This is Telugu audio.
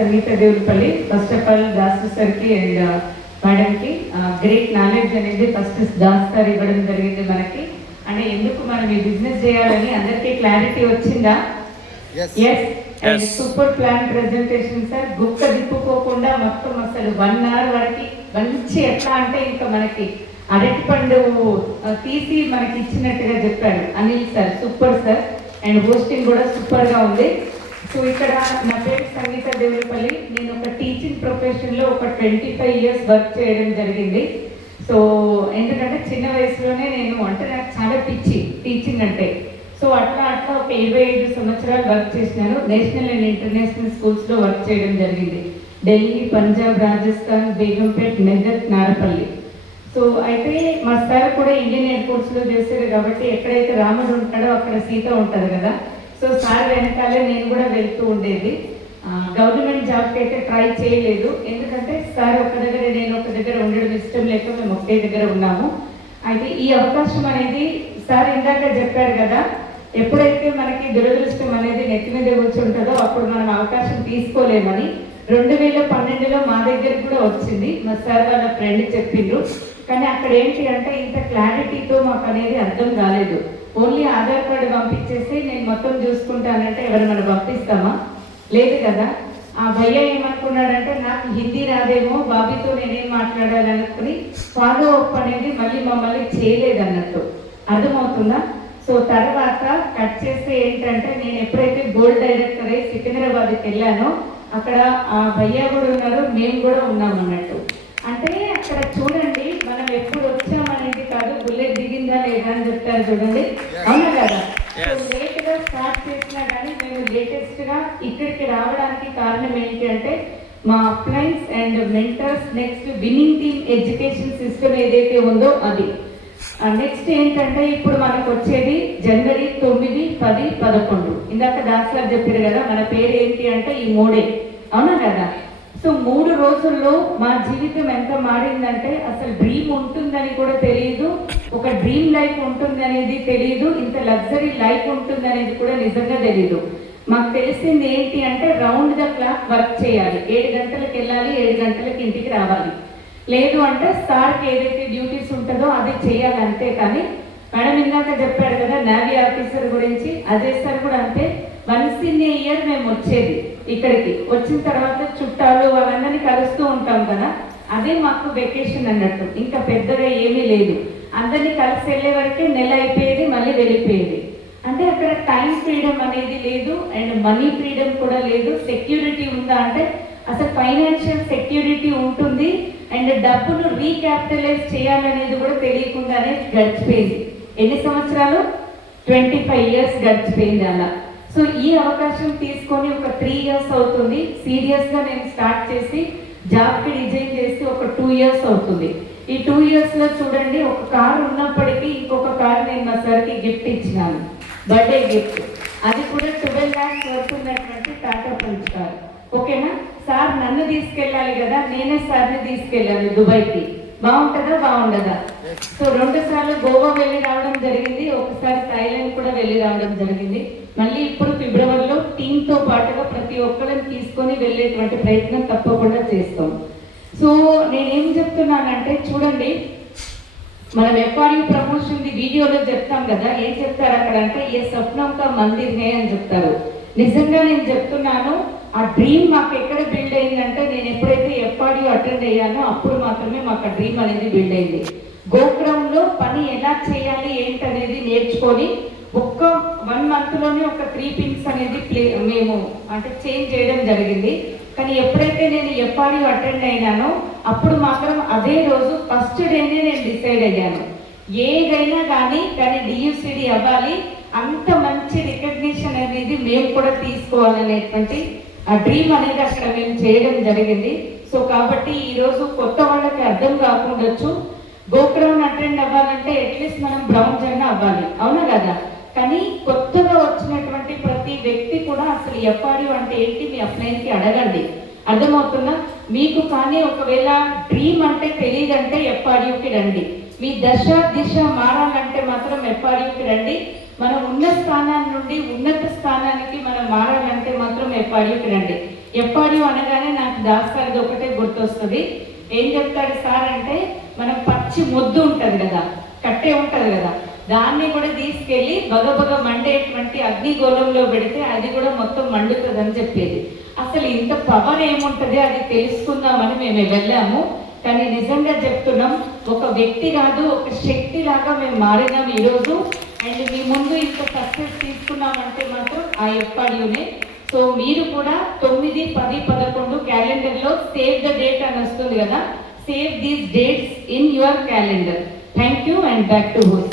Sangeetha Devulapalli. First of all Das సార్కి అండ్ మేడంకి గ్రేట్ నాలెడ్జ్ అనేది ఫస్ట్ దాస్ సార్ ఇవ్వడం జరిగింది మనకి. అంటే ఎందుకు మనం ఈ బిజినెస్ చేయాలని అందరికీ క్లారిటీ వచ్చిందా? Yes. Super plan presentation sir. గుక్క దిప్పుకోకుండా మొత్తం అసలు 1 hour వరకు మంచి ఎట్లా అంటే ఇంకా మనకి అరటి పండు తీసి మనకి ఇచ్చినట్టుగా చెప్పాడు Anil sir. Super sir. And hosting కూడా సూపర్గా ఉంది. సో ఇక్కడ నా పేరు సంగీత దేవులపల్లి. నేను ఒక టీచింగ్ ప్రొఫెషన్లో ఒక 25 years వర్క్ చేయడం జరిగింది. సో ఎందుకంటే చిన్న వయసులోనే నేను అంటే నాకు చాలా పిచ్చి టీచింగ్ అంటే. సో అట్లా ఒక 25 సంవత్సరాలు వర్క్ చేసినాను. నేషనల్ అండ్ ఇంటర్నేషనల్ స్కూల్స్లో వర్క్ చేయడం జరిగింది. ఢిల్లీ, పంజాబ్, రాజస్థాన్, బేగంపేట్, మెదక్, నారపల్లి. సో అయితే మా సార్ కూడా ఇండియన్ ఎయిర్ ఫోర్స్లో చేశారు కాబట్టి ఎక్కడైతే రాముడు ఉంటాడో అక్కడ సీత ఉంటుంది కదా. సో సార్ వెనకాలే నేను కూడా వెళ్తూ ఉండేది. గవర్నమెంట్ జాబ్కి అయితే ట్రై చేయలేదు, ఎందుకంటే సార్ ఒక దగ్గర నేను ఒక దగ్గర ఉండడం ఇష్టం లేక మేము ఒకే దగ్గర ఉన్నాము. అయితే ఈ అవకాశం అనేది సార్ ఇందాక చెప్పారు కదా, ఎప్పుడైతే మనకి దురదృష్టం అనేది నెత్తి మీద వచ్చి ఉంటుందో అప్పుడు మనం అవకాశం తీసుకోలేమని 2012లో మా దగ్గర కూడా వచ్చింది. మా సార్ వాళ్ళ ఫ్రెండ్ చెప్పిండ్రు. కానీ అక్కడ ఏంటి అంటే ఇంత క్లారిటీతో మాకు అనేది అర్థం కాలేదు. ఓన్లీ ఆధార్ కార్డు పంపించేసి నేను మొత్తం చూసుకుంటానంటే ఎవరైనా పంపిస్తామా? లేదు కదా. ఆ భయ్య ఏమనుకున్నాడంటే నాకు హిందీ రాదేమో, బాబీతో నేనేం మాట్లాడాలనుకుని ఫాలో అప్ అనేది మళ్ళీ మమ్మల్ని చేయలేదన్నట్టు. అర్థమవుతుందా? సో తర్వాత కట్ చేస్తే ఏంటంటే నేను ఎప్పుడైతే గోల్డ్ డైరెక్టర్ అయ్యి సికింద్రాబాద్కి వెళ్ళానో అక్కడ ఆ భయ్య కూడా ఉన్నారు, మేము కూడా ఉన్నాం అన్నట్టు. అంటే అక్కడ చూడండి మనం ఎప్పుడు వచ్చామనేది కాదు, బుల్లెట్ దిగిందా లేదా అని చెప్తారు చూడండి. అవునా కదా? లేట్గా స్టార్ట్ చేసినా కానీ మేము లేటెస్ట్గా ఇక్కడికి రావడానికి కారణం ఏంటి అంటే మా uplines and mentors, next winning team education system ఏదైతే ఉందో అది. నెక్స్ట్ ఏంటంటే ఇప్పుడు మనకు వచ్చేది జనవరి 9, 10, 11. ఇందాక దాస్ గారు చెప్పారు కదా మన పేరు ఏంటి అంటే ఈ 3. అవునా కదా? సో 3 రోజుల్లో మా జీవితం ఎంత మారిందంటే అసలు డ్రీమ్ ఉంటుందని కూడా తెలియదు, ఒక డ్రీమ్ లైఫ్ ఉంటుంది అనేది తెలియదు, ఇంత లగ్జరీ లైఫ్ ఉంటుంది అనేది కూడా నిజంగా తెలియదు. మాకు తెలిసింది ఏంటి అంటే రౌండ్ ద క్లాక్ వర్క్ చేయాలి. 7 గంటలకు వెళ్ళాలి, 7 గంటలకు ఇంటికి రావాలి. లేదు అంటే సార్కి ఏదైతే డ్యూటీస్ ఉంటుందో అది చేయాలి అంతే. కానీ మేడం ఇందాక చెప్పాడు కదా నేవీ ఆఫీసర్ గురించి, అదే సార్ కూడా అంతే. వన్స్ ఇన్ ఏ ఇయర్ మేము వచ్చేది ఇక్కడికి. వచ్చిన తర్వాత చుట్టాలు వాళ్ళందరినీ కలుస్తూ ఉంటాం కదా, అదే మాకు వెకేషన్ అన్నట్టు. ఇంకా పెద్దగా ఏమీ లేదు. అందరినీ కలిసి వెళ్ళే వరకే నెల అయిపోయేది, మళ్ళీ వెళ్ళిపోయేది. అంటే అక్కడ టైం ఫ్రీడమ్ అనేది లేదు అండ్ మనీ ఫ్రీడమ్ కూడా లేదు. సెక్యూరిటీ ఉందా అంటే అసలు ఫైనాన్షియల్ సెక్యూరిటీ ఉంటుంది అండ్ డబ్బును రీక్యాపిటలైజ్ చేయాలనేది కూడా తెలియకుండానే గడిచిపోయింది. ఎన్ని సంవత్సరాలు? 25 years గడిచిపోయింది అలా. సో ఈ అవకాశం తీసుకొని ఒక 3 years అవుతుంది. సీరియస్గా నేను స్టార్ట్ చేసి జాబ్కి రిజైన్ చేసి ఒక 2 years అవుతుంది. ఈ 2 yearsలో చూడండి ఒక కారు ఉన్నప్పటికీ ఇంకొక కారు నేను మా సార్కి గిఫ్ట్ ఇచ్చినాను, బర్త్డే గిఫ్ట్. అది కూడా 12 lakhs వర్త్ ఉన్నటువంటి టాటా పంచ్ కార్. ఓకేనా? సార్ నన్ను తీసుకెళ్ళాలి కదా, నేనే సార్ని తీసుకెళ్ళాను దుబాయ్కి. బాగుంటుందా? బాగుండదా? సో 2 సార్లు గోవా వెళ్ళి రావడం జరిగింది, ఒకసారి థాయిలాండ్ కూడా వెళ్ళి రావడం జరిగింది. మళ్ళీ ఇప్పుడు ఫిబ్రవరిలో టీంతో పాటుగా ప్రతి ఒక్కరిని తీసుకొని వెళ్ళేటువంటి ప్రయత్నం తప్పకుండా చేస్తాం. సో నేనేం చెప్తున్నానంటే చూడండి, మనం ఎఫ్ఆర్యూ ప్రమోషన్ వీడియోలో చెప్తాం కదా, ఏం చెప్తారు అక్కడ అంటే ఏ స్వప్నం కా మందిర్ హే అని చెప్తారు. నిజంగా నేను చెప్తున్నాను, ఆ డ్రీమ్ మాకు ఎక్కడ బిల్డ్ అయిందంటే నేను ఎప్పుడైతే ఎఫ్ఆర్యూ అటెండ్ అయ్యానో అప్పుడు మాత్రమే మాకు ఆ డ్రీమ్ అనేది బిల్డ్ అయింది. గోపురంలో పని ఎలా చేయాలి ఏంటనేది నేర్చుకొని ఒక్క 1 monthలోనే ఒక 3 pins అనేది మేము అంటే చేంజ్ చేయడం జరిగింది. కానీ ఎప్పుడైతే నేను ఎఫ్ఆర్యూ అటెండ్ అయినానో అప్పుడు మాత్రం అదే రోజు ఫస్ట్ డేనే నేను డిసైడ్ అయ్యాను, ఏదైనా కానీ డియూసిడి అవ్వాలి, అంత మంచి రికగ్నిషన్ అనేది మేము కూడా తీసుకోవాలనేటువంటి ఆ డ్రీమ్ అనేది అక్కడ మేము చేయడం జరిగింది. సో కాబట్టి ఈరోజు కొత్త వాళ్ళకి అర్థం కాకుండొచ్చు, గోపురం అటెండ్ అవ్వాలంటే అట్లీస్ట్ మనం బ్రౌన్ జెండా అవ్వాలి. అవునా కదా? కానీ కొత్తగా వచ్చినటువంటి ప్రతి వ్యక్తి కూడా అసలు ఎఫ్ఆర్యూ అంటే ఏంటి మీ అప్లైన్కి అడగండి. అర్థమవుతుందా మీకు? కానీ ఒకవేళ డ్రీమ్ అంటే తెలియదంటే ఎఫ్ఆర్యూకి రండి. మీ దశ దిశ మారాలంటే మాత్రం ఎఫ్ఆర్యూకి రండి. మనం ఉన్న స్థానాన్ని నుండి ఉన్నత స్థానానికి మనం మారాలంటే మాత్రం ఎఫ్ఆర్యూకి రండి. ఎప్పాడు అనగానే నాకు దాస్ సార్ది ఒకటే గుర్తొస్తుంది. ఏం చెప్తాడు సార్ అంటే, మనం పచ్చి మొద్దు ఉంటుంది కదా, కట్టే ఉంటుంది కదా, దాన్ని కూడా తీసుకెళ్ళి బగబగ మండేటువంటి అగ్నిగోళంలో పెడితే అది కూడా మొత్తం మండుతుంది అని చెప్పేది. అసలు ఇంత పవర్ ఏముంటుంది అది తెలుసుకుందామని మేము వెళ్ళాము. కానీ నిజంగా చెప్తున్నాం, ఒక వ్యక్తి కాదు, ఒక శక్తి లాగా మేము మారినాం ఈరోజు. అండ్ మీ ముందు ఇంత సక్సెస్ తీసుకున్నామంటే మాత్రం ఆ ఎప్పాడునే. సో మీరు కూడా 9, 10, 11 క్యాలెండర్లో సేవ్ ద డేట్ అని వస్తుంది కదా, save these dates in your calendar. Thank you and back to host.